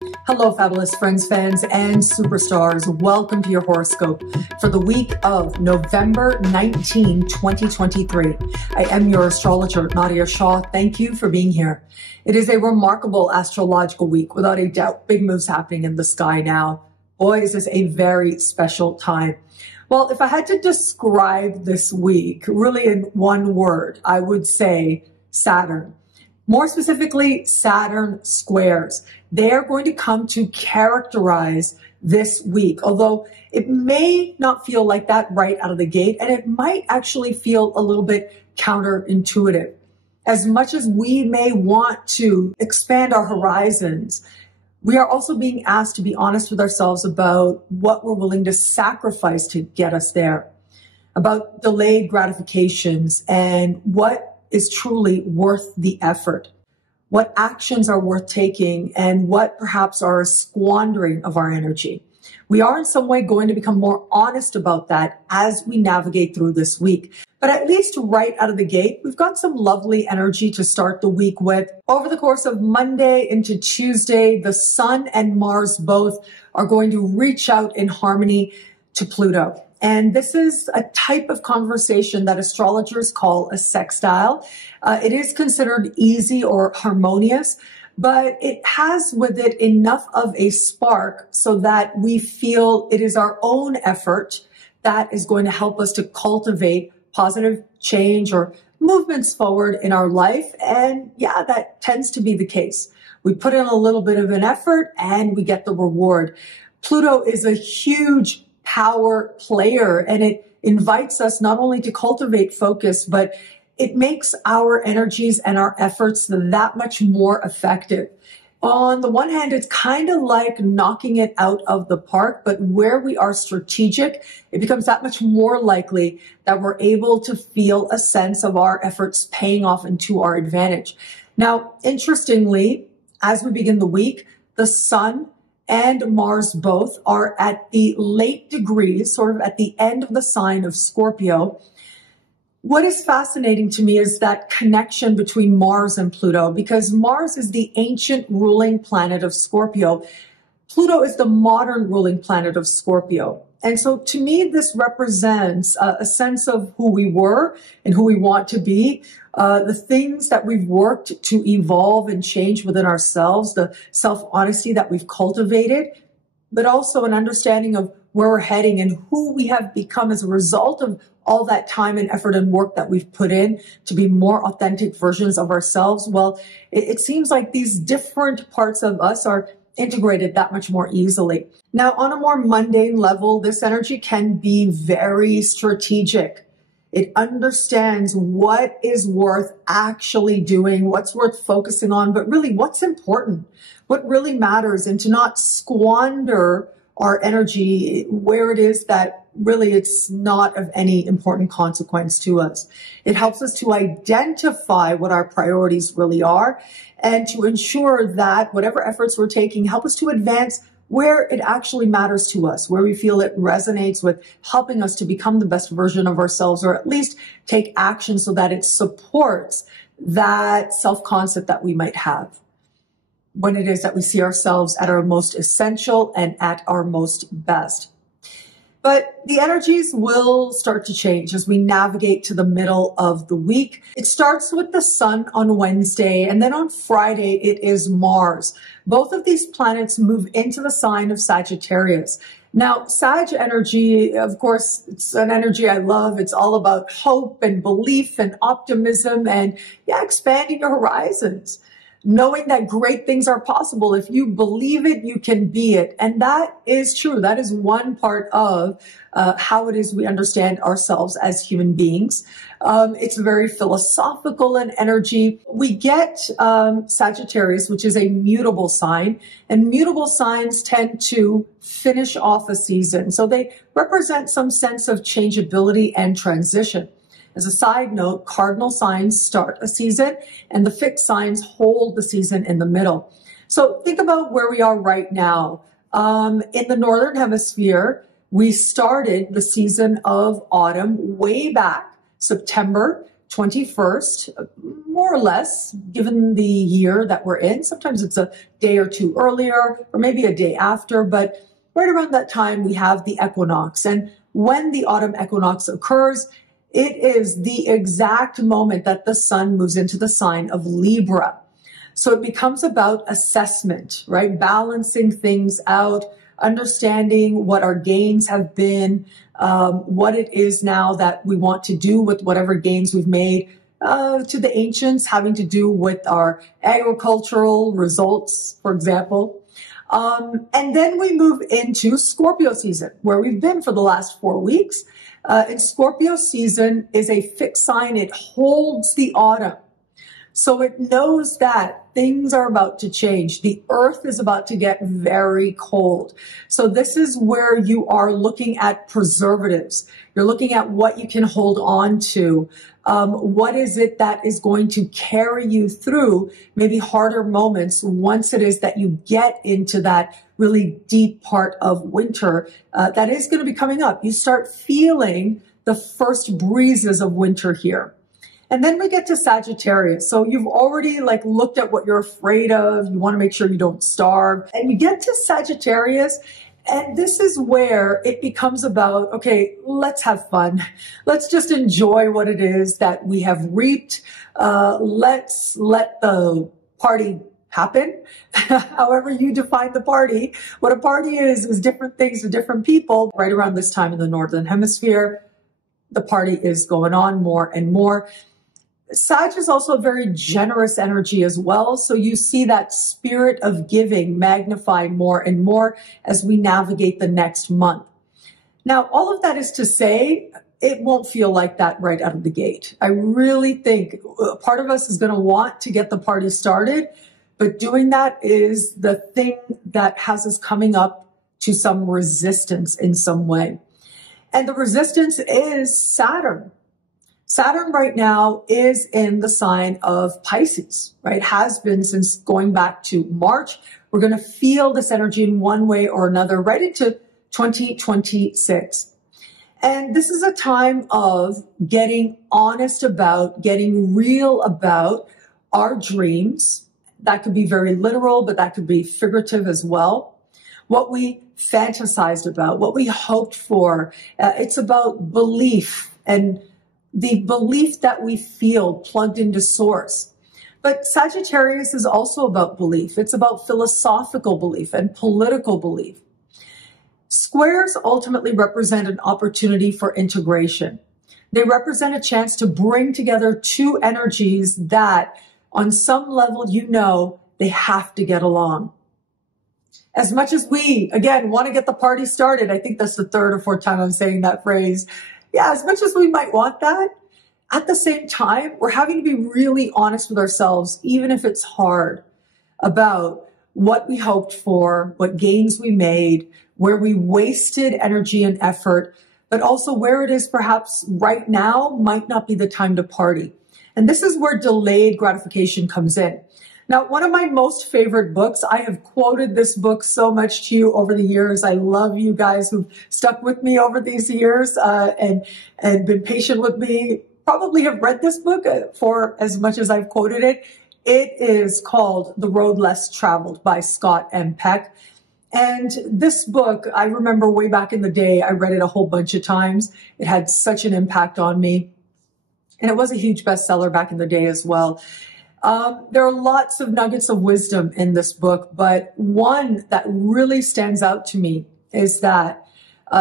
Hello, fabulous friends, fans, and superstars. Welcome to your horoscope for the week of November 19, 2023. I am your astrologer, Nadiya Shah. Thank you for being here. It is a remarkable astrological week, without a doubt. Big moves happening in the sky now. Boy, is this a very special time. Well, if I had to describe this week, really in one word, I would say Saturn. More specifically, Saturn squares. They're going to come to characterize this week, although it may not feel like that right out of the gate, and it might actually feel a little bit counterintuitive. As much as we may want to expand our horizons, we are also being asked to be honest with ourselves about what we're willing to sacrifice to get us there, about delayed gratifications and what is truly worth the effort, what actions are worth taking, and what perhaps are a squandering of our energy. We are in some way going to become more honest about that as we navigate through this week. But at least right out of the gate, we've got some lovely energy to start the week with. Over the course of Monday into Tuesday, the Sun and Mars both are going to reach out in harmony to Pluto. And this is a type of conversation that astrologers call a sextile. It is considered easy or harmonious, but it has with it enough of a spark so that we feel it is our own effort that is going to help us to cultivate positive change or movements forward in our life. And yeah, that tends to be the case. We put in a little bit of an effort and we get the reward. Pluto is a huge power player, and it invites us not only to cultivate focus, but it makes our energies and our efforts that much more effective. On the one hand, it's kind of like knocking it out of the park, but where we are strategic, it becomes that much more likely that we're able to feel a sense of our efforts paying off into our advantage. Now, interestingly, as we begin the week, the Sun and Mars both are at the late degrees, sort of at the end of the sign of Scorpio. What is fascinating to me is that connection between Mars and Pluto, because Mars is the ancient ruling planet of Scorpio. Pluto is the modern ruling planet of Scorpio. And so to me, this represents a sense of who we were and who we want to be, the things that we've worked to evolve and change within ourselves, the self-honesty that we've cultivated, but also an understanding of where we're heading and who we have become as a result of all that time and effort and work that we've put in to be more authentic versions of ourselves. Well, it seems like these different parts of us are integrated that much more easily. Now, on a more mundane level, this energy can be very strategic. It understands what is worth actually doing, what's worth focusing on, but really what's important, what really matters, and to not squander our energy where it is that really it's not of any important consequence to us. It helps us to identify what our priorities really are and to ensure that whatever efforts we're taking help us to advance where it actually matters to us, where we feel it resonates with helping us to become the best version of ourselves, or at least take action so that it supports that self-concept that we might have when it is that we see ourselves at our most essential and at our most best. But the energies will start to change as we navigate to the middle of the week. It starts with the Sun on Wednesday, and then on Friday, it is Mars. Both of these planets move into the sign of Sagittarius. Now, Sag energy, of course, it's an energy I love. It's all about hope and belief and optimism and, yeah, expanding your horizons. Knowing that great things are possible. If you believe it, you can be it. And that is true. That is one part of how it is we understand ourselves as human beings. It's very philosophical in energy. We get Sagittarius, which is a mutable sign, and mutable signs tend to finish off a season. So they represent some sense of changeability and transition. As a side note, cardinal signs start a season and the fixed signs hold the season in the middle. So think about where we are right now. In the Northern Hemisphere, we started the season of autumn way back September 21st, more or less, given the year that we're in. Sometimes it's a day or two earlier, or maybe a day after, but right around that time, we have the equinox. And when the autumn equinox occurs, it is the exact moment that the sun moves into the sign of Libra. So it becomes about assessment, right? Balancing things out, understanding what our gains have been, what it is now that we want to do with whatever gains we've made, to the ancients having to do with our agricultural results, for example. And then we move into Scorpio season, where we've been for the last 4 weeks. And Scorpio season is a fixed sign. It holds the autumn. So it knows that things are about to change. The earth is about to get very cold. So this is where you are looking at preservatives. You're looking at what you can hold on to. What is it that is going to carry you through maybe harder moments once it is that you get into that really deep part of winter that is going to be coming up. You start feeling the first breezes of winter here. And then we get to Sagittarius. So you've already looked at what you're afraid of. You want to make sure you don't starve. And you get to Sagittarius, and this is where it becomes about, okay, let's have fun. Let's just enjoy what it is that we have reaped. Let's let the party happen. However you define the party. What a party is different things to different people. Right around this time in the Northern Hemisphere, the party is going on more and more. Sag is also a very generous energy as well. So you see that spirit of giving magnify more and more as we navigate the next month. Now, all of that is to say, it won't feel like that right out of the gate. I really think part of us is going to want to get the party started, but doing that is the thing that has us coming up to some resistance in some way. And the resistance is Saturn. Saturn right now is in the sign of Pisces, right? Has been since going back to March. We're going to feel this energy in one way or another right into 2026. And this is a time of getting honest about, getting real about our dreams. That could be very literal, but that could be figurative as well. What we fantasized about, what we hoped for. It's about belief and the belief that we feel plugged into source. But Sagittarius is also about belief. It's about philosophical belief and political belief. Squares ultimately represent an opportunity for integration. They represent a chance to bring together two energies that, on some level, they have to get along. As much as we, again, want to get the party started, I think that's the third or fourth time I'm saying that phrase. Yeah, as much as we might want that, at the same time, we're having to be really honest with ourselves, even if it's hard, about what we hoped for, what gains we made, where we wasted energy and effort, but also where it is perhaps right now might not be the time to party. And this is where delayed gratification comes in. Now, one of my most favorite books, I have quoted this book so much to you over the years. I love you guys who've stuck with me over these years and been patient with me. Probably have read this book for as much as I've quoted it. It is called The Road Less Traveled by Scott M. Peck. And this book, I remember way back in the day, I read it a whole bunch of times. It had such an impact on me. And it was a huge bestseller back in the day as well. There are lots of nuggets of wisdom in this book, but one that really stands out to me is that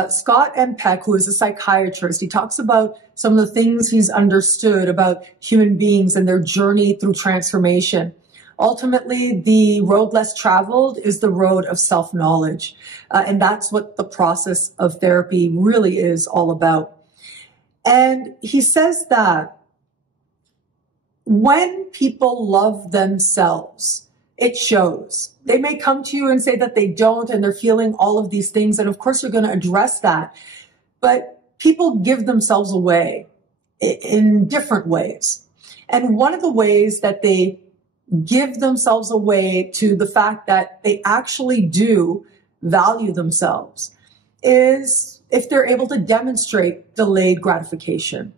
Scott M. Peck, who is a psychiatrist, he talks about some of the things he's understood about human beings and their journey through transformation. Ultimately, the road less traveled is the road of self-knowledge. And that's what the process of therapy really is all about. And he says that when people love themselves, it shows. They may come to you and say that they don't, and they're feeling all of these things. And of course, you're going to address that. But people give themselves away in different ways. And one of the ways that they give themselves away to the fact that they actually do value themselves is if they're able to demonstrate delayed gratification.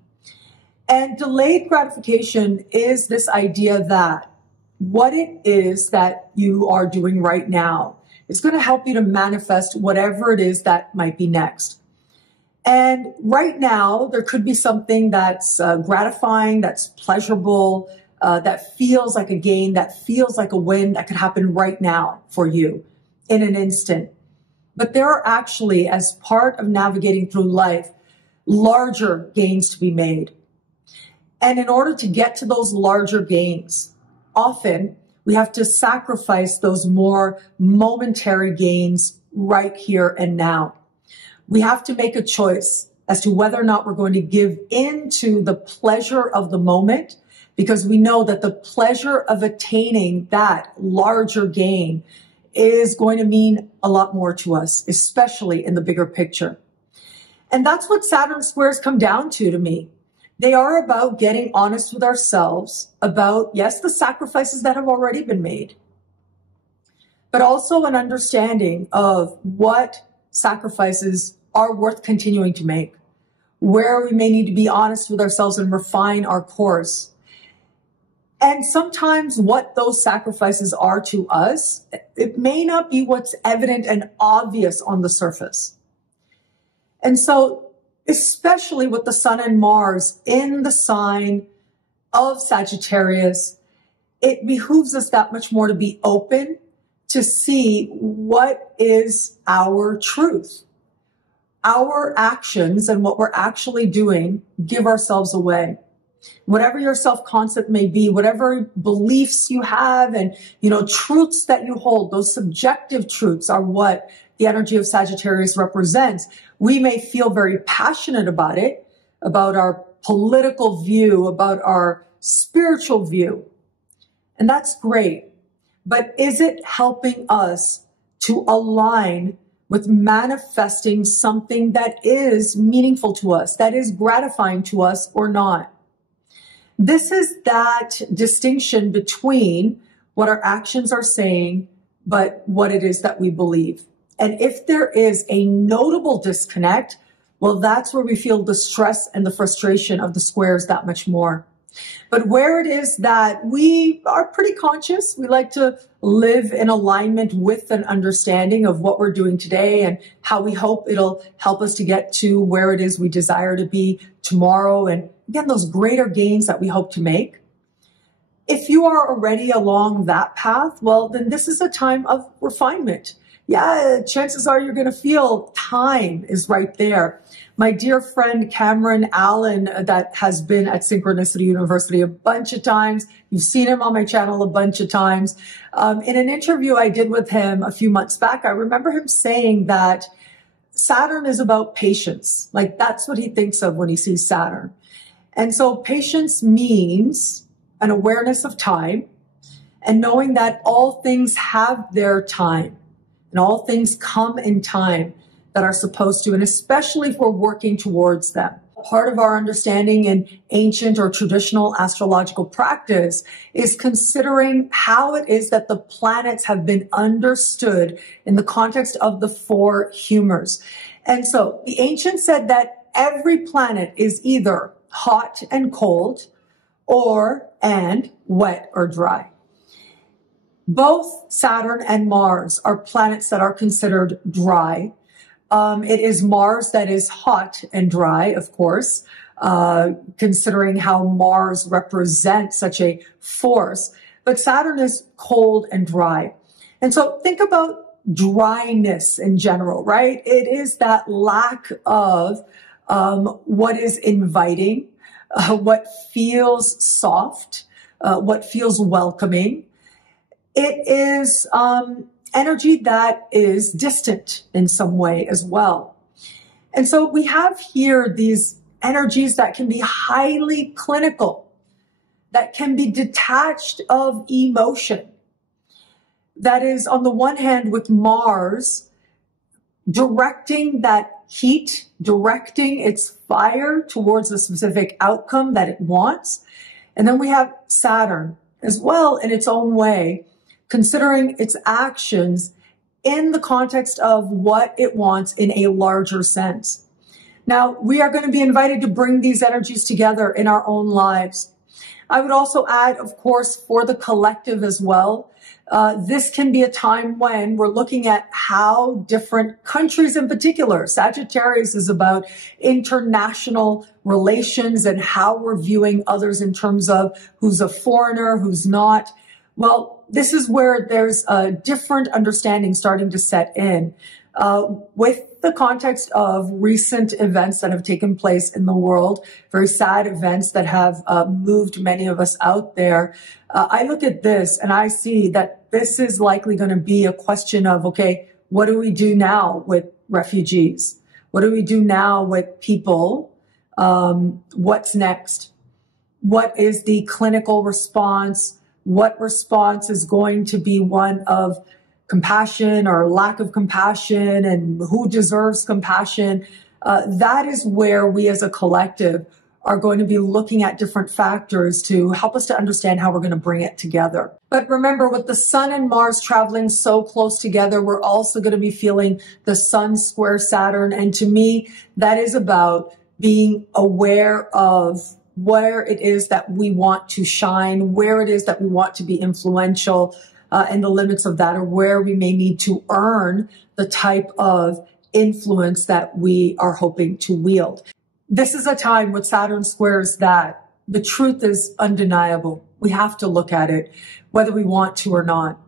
And delayed gratification is this idea that what it is that you are doing right now is going to help you to manifest whatever it is that might be next. And right now, there could be something that's gratifying, that's pleasurable, that feels like a gain, that feels like a win that could happen right now for you in an instant. But there are actually, as part of navigating through life, larger gains to be made. And in order to get to those larger gains, often we have to sacrifice those more momentary gains right here and now. We have to make a choice as to whether or not we're going to give in to the pleasure of the moment, because we know that the pleasure of attaining that larger gain is going to mean a lot more to us, especially in the bigger picture. And that's what Saturn squares come down to me. They are about getting honest with ourselves about, yes, the sacrifices that have already been made, but also an understanding of what sacrifices are worth continuing to make, where we may need to be honest with ourselves and refine our course. And sometimes what those sacrifices are to us, it may not be what's evident and obvious on the surface. And so, especially with the Sun and Mars in the sign of Sagittarius, it behooves us that much more to be open to see what is our truth. Our actions and what we're actually doing give ourselves away. Whatever your self-concept may be, whatever beliefs you have and, truths that you hold, those subjective truths are what the energy of Sagittarius represents. We may feel very passionate about it, about our political view, about our spiritual view. And that's great. But is it helping us to align with manifesting something that is meaningful to us, that is gratifying to us or not? This is that distinction between what our actions are saying, but what it is that we believe. And if there is a notable disconnect, well, that's where we feel the stress and the frustration of the squares that much more. But where it is that we are pretty conscious, we like to live in alignment with an understanding of what we're doing today and how we hope it'll help us to get to where it is we desire to be tomorrow. And again, those greater gains that we hope to make. If you are already along that path, well, then this is a time of refinement. Yeah, chances are you're going to feel time is right there. My dear friend Cameron Allen, that has been at Synchronicity University a bunch of times. You've seen him on my channel a bunch of times. In an interview I did with him a few months back, I remember him saying that Saturn is about patience. Like that's what he thinks of when he sees Saturn. And so patience means an awareness of time and knowing that all things have their time. And all things come in time that are supposed to, and especially if we're working towards them. Part of our understanding in ancient or traditional astrological practice is considering how it is that the planets have been understood in the context of the four humors. And so the ancients said that every planet is either hot and cold and wet or dry. Both Saturn and Mars are planets that are considered dry. It is Mars that is hot and dry, of course, considering how Mars represents such a force. But Saturn is cold and dry. And so think about dryness in general, right? It is that lack of what is inviting, what feels soft, what feels welcoming. It is energy that is distant in some way as well. And so we have here these energies that can be highly clinical, that can be detached of emotion. That is, on the one hand, with Mars, directing that heat, directing its fire towards a specific outcome that it wants. And then we have Saturn as well in its own way, considering its actions in the context of what it wants in a larger sense. Now, we are going to be invited to bring these energies together in our own lives. I would also add, of course, for the collective as well, this can be a time when we're looking at how different countries in particular, Sagittarius is about international relations and how we're viewing others in terms of who's a foreigner, who's not. Well, this is where there's a different understanding starting to set in with the context of recent events that have taken place in the world, very sad events that have moved many of us out there. I look at this and I see that this is likely going to be a question of, okay, what do we do now with refugees? What do we do now with people? What's next? What is the clinical response? What response is going to be one of compassion or lack of compassion, and who deserves compassion? That is where we as a collective are going to be looking at different factors to help us to understand how we're going to bring it together. But remember, with the Sun and Mars traveling so close together, we're also going to be feeling the Sun square Saturn. And to me, that is about being aware of where it is that we want to shine, where it is that we want to be influential, and the limits of that, or where we may need to earn the type of influence that we are hoping to wield. This is a time with Saturn squares that the truth is undeniable. We have to look at it, whether we want to or not.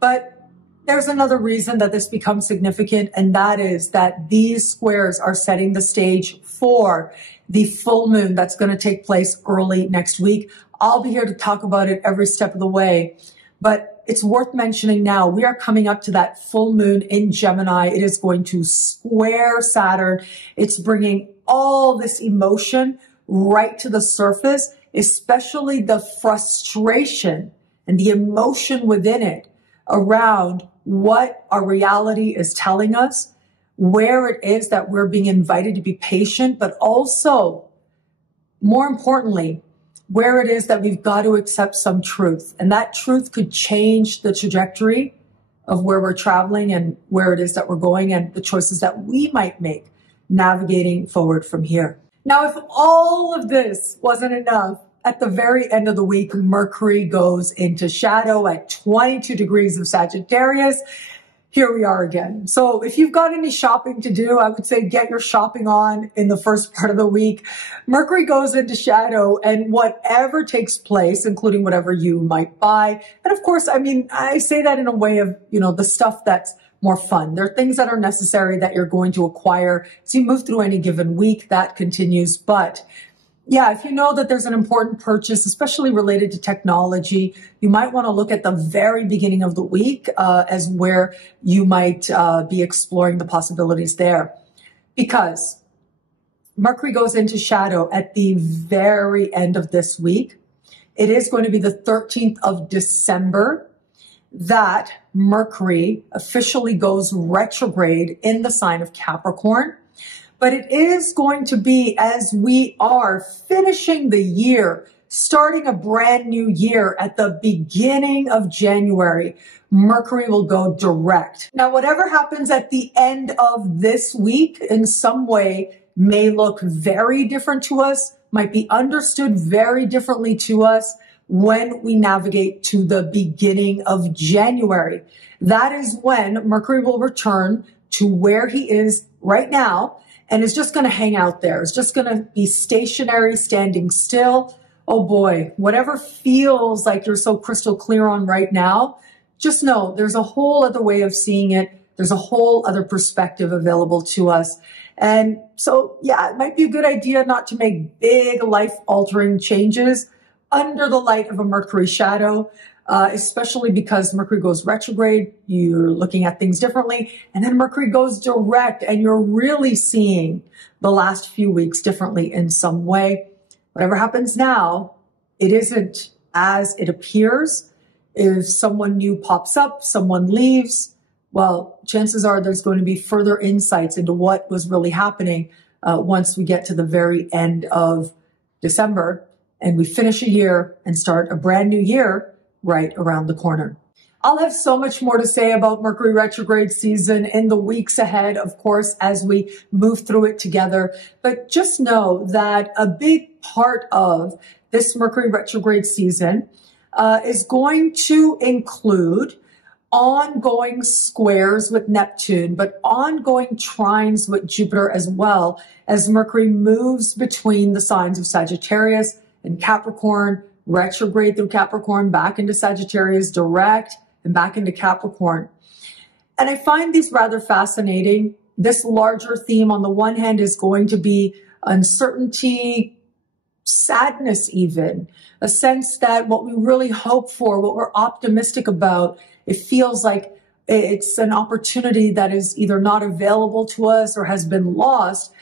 But there's another reason that this becomes significant, and that is that these squares are setting the stage for the full moon that's going to take place early next week. I'll be here to talk about it every step of the way, but it's worth mentioning now, we are coming up to that full moon in Gemini. It is going to square Saturn. It's bringing all this emotion right to the surface, especially the frustration and the emotion within it around what our reality is telling us, where it is that we're being invited to be patient, but also, more importantly, where it is that we've got to accept some truth. And that truth could change the trajectory of where we're traveling and where it is that we're going and the choices that we might make navigating forward from here. Now, if all of this wasn't enough, at the very end of the week, Mercury goes into shadow at 22 degrees of Sagittarius. Here we are again. So if you've got any shopping to do, I would say get your shopping on in the first part of the week. Mercury goes into shadow, and whatever takes place, including whatever you might buy. And of course, I mean, I say that in a way of, the stuff that's more fun. There are things that are necessary that you're going to acquire as you move through any given week. That continues. But yeah, if you know that there's an important purchase, especially related to technology, you might want to look at the very beginning of the week as where you might be exploring the possibilities there. Because Mercury goes into shadow at the very end of this week. It is going to be the 13th of December that Mercury officially goes retrograde in the sign of Capricorn. But it is going to be as we are finishing the year, starting a brand new year at the beginning of January, Mercury will go direct. Now, whatever happens at the end of this week in some way may look very different to us, might be understood very differently to us when we navigate to the beginning of January. That is when Mercury will return to where he is right now, and is just going to hang out there. It's just going to be stationary, standing still. Oh boy, whatever feels like you're so crystal clear on right now, just know there's a whole other way of seeing it. There's a whole other perspective available to us. And so, yeah, it might be a good idea not to make big life-altering changes under the light of a Mercury shadow, especially because Mercury goes retrograde, you're looking at things differently, and then Mercury goes direct, and you're really seeing the last few weeks differently in some way. Whatever happens now, it isn't as it appears. If someone new pops up, someone leaves, well, chances are there's going to be further insights into what was really happening once we get to the very end of December and we finish a year and start a brand new year right around the corner. I'll have so much more to say about Mercury retrograde season in the weeks ahead, of course, as we move through it together. But just know that a big part of this Mercury retrograde season is going to include ongoing squares with Neptune, but ongoing trines with Jupiter as well, as Mercury moves between the signs of Sagittarius and Capricorn, retrograde through Capricorn, back into Sagittarius, direct, and back into Capricorn. And I find these rather fascinating. This larger theme on the one hand is going to be uncertainty, sadness even, a sense that what we really hope for, what we're optimistic about, it feels like it's an opportunity that is either not available to us or has been lost,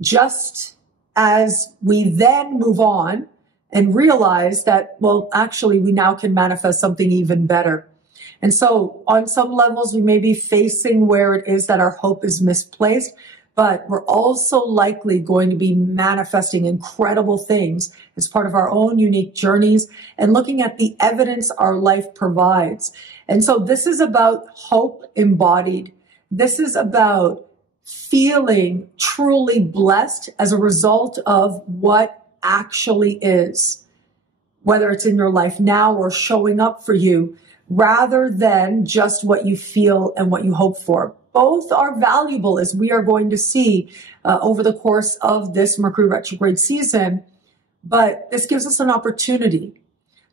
just as we then move on and realize that, well, actually, we now can manifest something even better. And so on some levels, we may be facing where it is that our hope is misplaced, but we're also likely going to be manifesting incredible things as part of our own unique journeys and looking at the evidence our life provides. And so this is about hope embodied. This is about feeling truly blessed as a result of what actually is, whether it's in your life now or showing up for you, rather than just what you feel and what you hope for. Both are valuable, as we are going to see over the course of this Mercury retrograde season. But this gives us an opportunity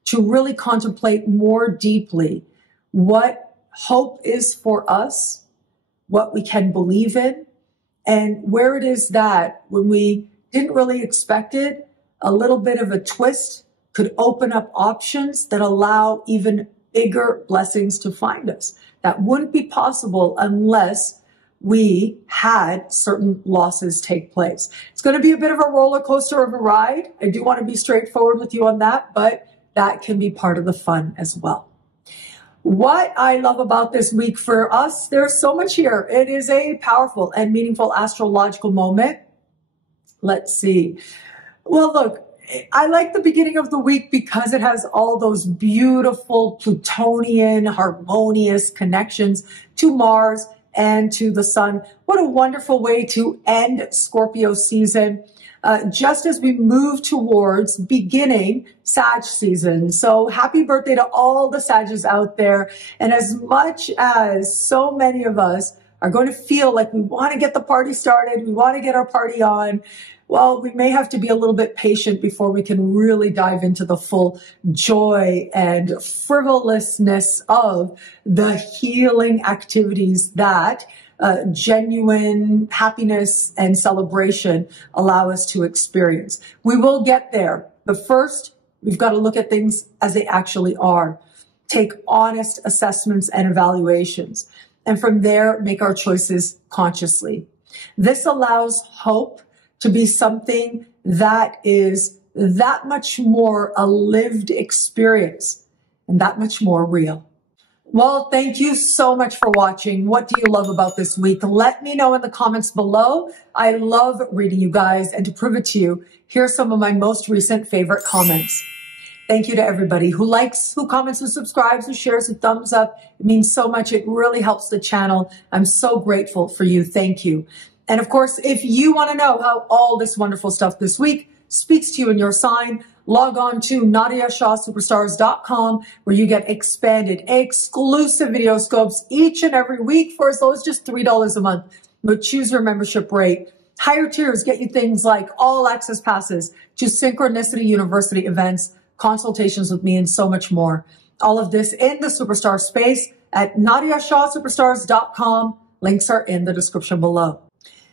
to really contemplate more deeply what hope is for us, what we can believe in, and where it is that when we didn't really expect it, a little bit of a twist could open up options that allow even bigger blessings to find us. That wouldn't be possible unless we had certain losses take place. It's going to be a bit of a roller coaster of a ride. I do want to be straightforward with you on that, but that can be part of the fun as well. What I love about this week for us, there's so much here. It is a powerful and meaningful astrological moment. Let's see. Well, look, I like the beginning of the week because it has all those beautiful Plutonian, harmonious connections to Mars and to the Sun. What a wonderful way to end Scorpio season, just as we move towards beginning Sag season. So happy birthday to all the Sages out there. And as much as so many of us are going to feel like we want to get the party started, we want to get our party on, well, we may have to be a little bit patient before we can really dive into the full joy and frivolousness of the healing activities that genuine happiness and celebration allow us to experience. We will get there. But first, we've got to look at things as they actually are. Take honest assessments and evaluations. And from there, make our choices consciously. This allows hope to be something that is that much more a lived experience and that much more real. Well, thank you so much for watching. What do you love about this week? Let me know in the comments below. I love reading you guys, and to prove it to you, here are some of my most recent favorite comments. Thank you to everybody who likes, who comments, who subscribes, who shares, who thumbs up. It means so much. It really helps the channel. I'm so grateful for you. Thank you. And of course, if you want to know how all this wonderful stuff this week speaks to you in your sign, log on to NadiyaShahSuperstars.com, where you get expanded, exclusive video scopes each and every week for as low as just $3 a month. But choose your membership rate. Higher tiers get you things like all access passes to Synchronicity University events, consultations with me, and so much more. All of this in the Superstar space at NadiyaShahSuperstars.com. Links are in the description below.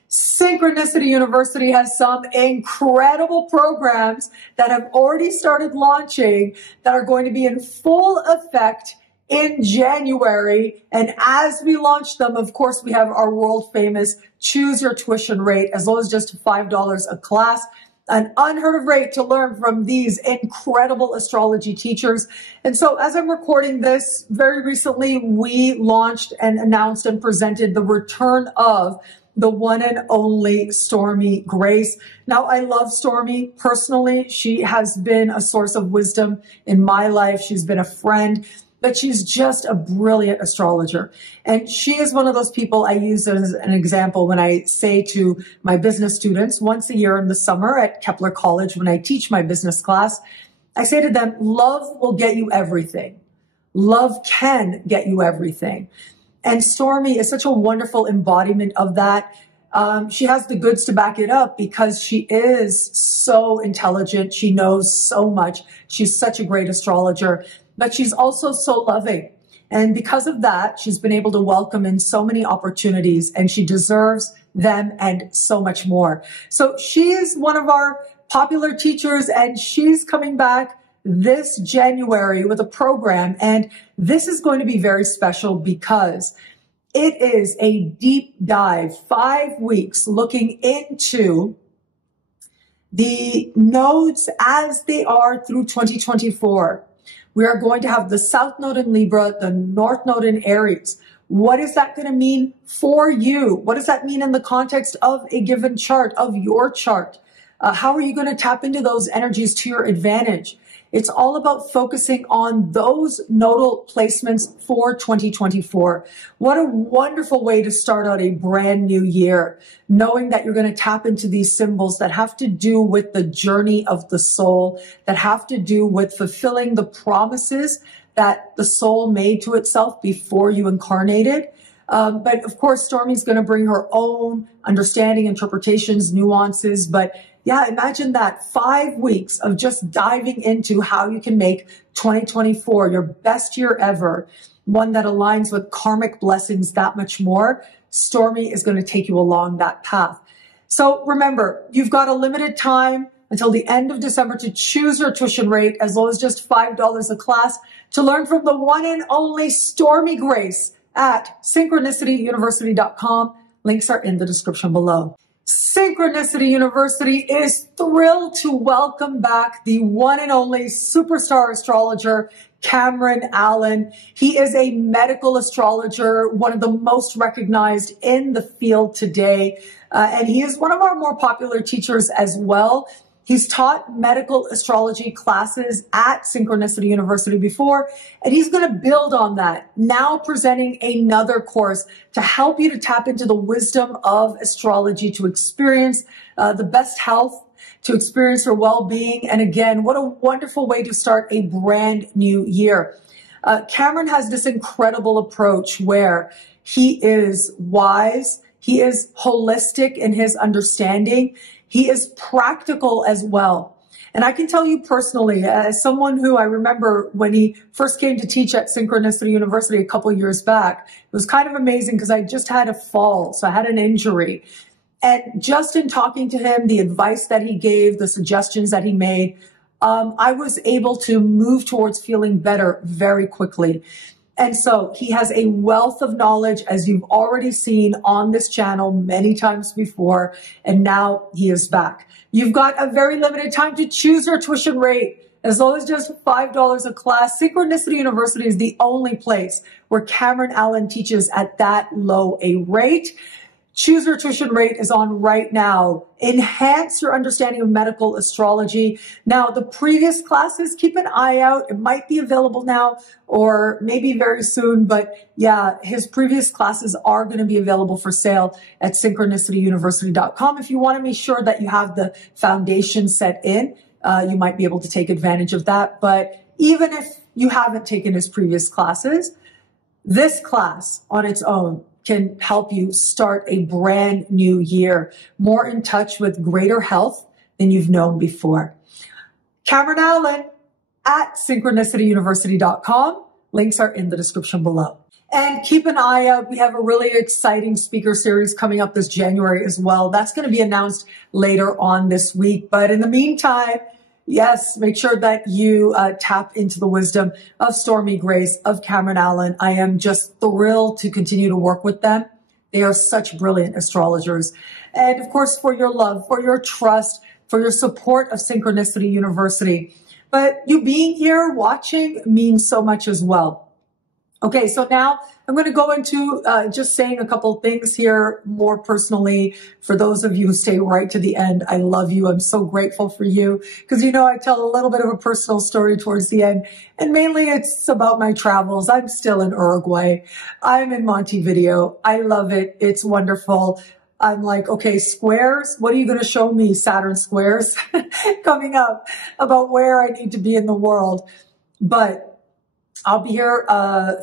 Synchronicity University has some incredible programs that have already started launching that are going to be in full effect in January. And as we launch them, of course, we have our world famous choose your tuition rate as low as just $5 a class. An unheard of rate to learn from these incredible astrology teachers. And so as I'm recording this, very recently, we launched and announced and presented the return of the one and only Stormie Grace. Now, I love Stormie personally. She has been a source of wisdom in my life. She's been a friend. but she's just a brilliant astrologer. And she is one of those people I use as an example when I say to my business students once a year in the summer at Kepler College, when I teach my business class, I say to them, love will get you everything. Love can get you everything. And Stormie is such a wonderful embodiment of that. She has the goods to back it up because she is so intelligent. She knows so much. She's such a great astrologer, but she's also so loving. And because of that, she's been able to welcome in so many opportunities, and she deserves them and so much more. So she is one of our popular teachers, and she's coming back this January with a program. And this is going to be very special because it is a deep dive, 5 weeks looking into the nodes as they are through 2024. We are going to have the South Node in Libra, the North Node in Aries. What is that going to mean for you? What does that mean in the context of a given chart, of your chart? How are you going to tap into those energies to your advantage? It's all about focusing on those nodal placements for 2024. What a wonderful way to start out a brand new year, knowing that you're going to tap into these symbols that have to do with the journey of the soul, that have to do with fulfilling the promises that the soul made to itself before you incarnated. But of course, Stormie's going to bring her own understanding, interpretations, nuances, but yeah, imagine that 5 weeks of just diving into how you can make 2024 your best year ever, one that aligns with karmic blessings that much more. Stormie is going to take you along that path. So remember, you've got a limited time until the end of December to choose your tuition rate as low as just $5 a class to learn from the one and only Stormie Grace at SynchronicityUniversity.com. Links are in the description below. Synchronicity University is thrilled to welcome back the one and only superstar astrologer, Cameron Allen. He is a medical astrologer, one of the most recognized in the field today. And he is one of our more popular teachers as well. He's taught medical astrology classes at Synchronicity University before, and he's going to build on that, now presenting another course to help you to tap into the wisdom of astrology, to experience the best health, to experience your well-being. And again, what a wonderful way to start a brand new year. Cameron has this incredible approach where he is wise, he is holistic in his understanding, he is practical as well. And I can tell you personally, as someone who I remember when he first came to teach at Synchronicity University a couple years back, it was kind of amazing because I just had a fall. So I had an injury. And just in talking to him, the advice that he gave, the suggestions that he made, I was able to move towards feeling better very quickly. And so he has a wealth of knowledge, as you've already seen on this channel many times before, and now he is back. You've got a very limited time to choose your tuition rate, as low as just $5 a class. Synchronicity University is the only place where Cameron Allen teaches at that low a rate. Choose Your Tuition Rate is on right now. Enhance your understanding of medical astrology. Now, the previous classes, keep an eye out. It might be available now or maybe very soon. But yeah, his previous classes are going to be available for sale at SynchronicityUniversity.com. If you want to make sure that you have the foundation set in, you might be able to take advantage of that. But even if you haven't taken his previous classes, this class on its own can help you start a brand new year, more in touch with greater health than you've known before. Cameron Allen at SynchronicityUniversity.com. Links are in the description below. And keep an eye out. We have a really exciting speaker series coming up this January as well. That's going to be announced later on this week. But in the meantime, yes, make sure that you tap into the wisdom of Stormie Grace, of Cameron Allen. I am just thrilled to continue to work with them. They are such brilliant astrologers. And of course, for your love, for your trust, for your support of Synchronicity University. But you being here watching means so much as well. Okay, so now I'm going to go into just saying a couple things here more personally. For those of you who stay right to the end, I love you. I'm so grateful for you because, you know, I tell a little bit of a personal story towards the end, and mainly it's about my travels. I'm still in Uruguay. I'm in Montevideo. I love it. It's wonderful. I'm like, okay, squares, what are you going to show me, Saturn squares, coming up about where I need to be in the world? But I'll be here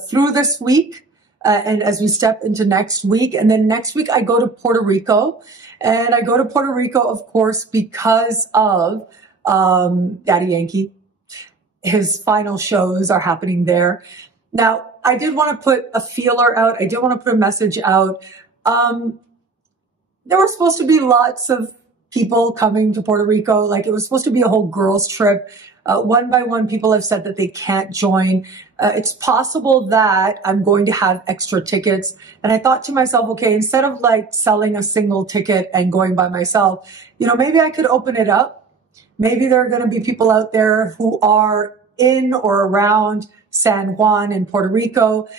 through this week and as we step into next week. And then next week, I go to Puerto Rico. And I go to Puerto Rico, of course, because of Daddy Yankee. His final shows are happening there. Now, I did want to put a feeler out. I did want to put a message out. There were supposed to be lots of people coming to Puerto Rico. Like, it was supposed to be a whole girls' trip. One by one, people have said that they can't join. It's possible that I'm going to have extra tickets. And I thought to myself, okay, instead of like selling a single ticket and going by myself, you know, maybe I could open it up. Maybe there are going to be people out there who are in or around San Juan and Puerto Rico.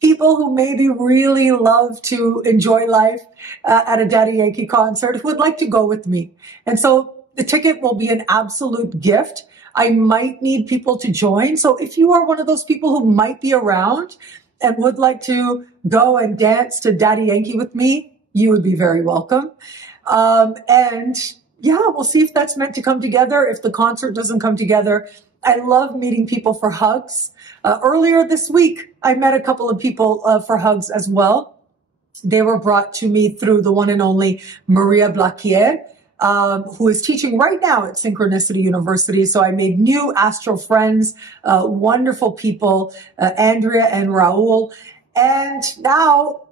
People who maybe really love to enjoy life at a Daddy Yankee concert who would like to go with me. And so the ticket will be an absolute gift. I might need people to join. So if you are one of those people who might be around and would like to go and dance to Daddy Yankee with me, you would be very welcome. And yeah, we'll see if that's meant to come together. If the concert doesn't come together, I love meeting people for hugs. Earlier this week, I met a couple of people for hugs as well. They were brought to me through the one and only Maria Blaquier, who is teaching right now at Synchronicity University. So I made new astro friends, wonderful people, Andrea and Raul. And now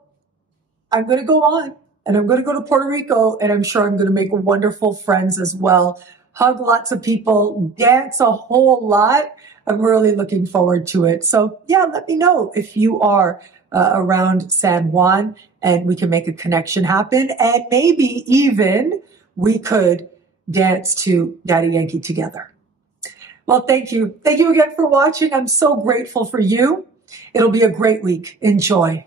I'm going to go on and I'm going to go to Puerto Rico, and I'm sure I'm going to make wonderful friends as well. Hug lots of people, dance a whole lot. I'm really looking forward to it. So yeah, let me know if you are around San Juan and we can make a connection happen. And maybe even we could dance to Daddy Yankee together. Well, thank you. Thank you again for watching. I'm so grateful for you. It'll be a great week. Enjoy.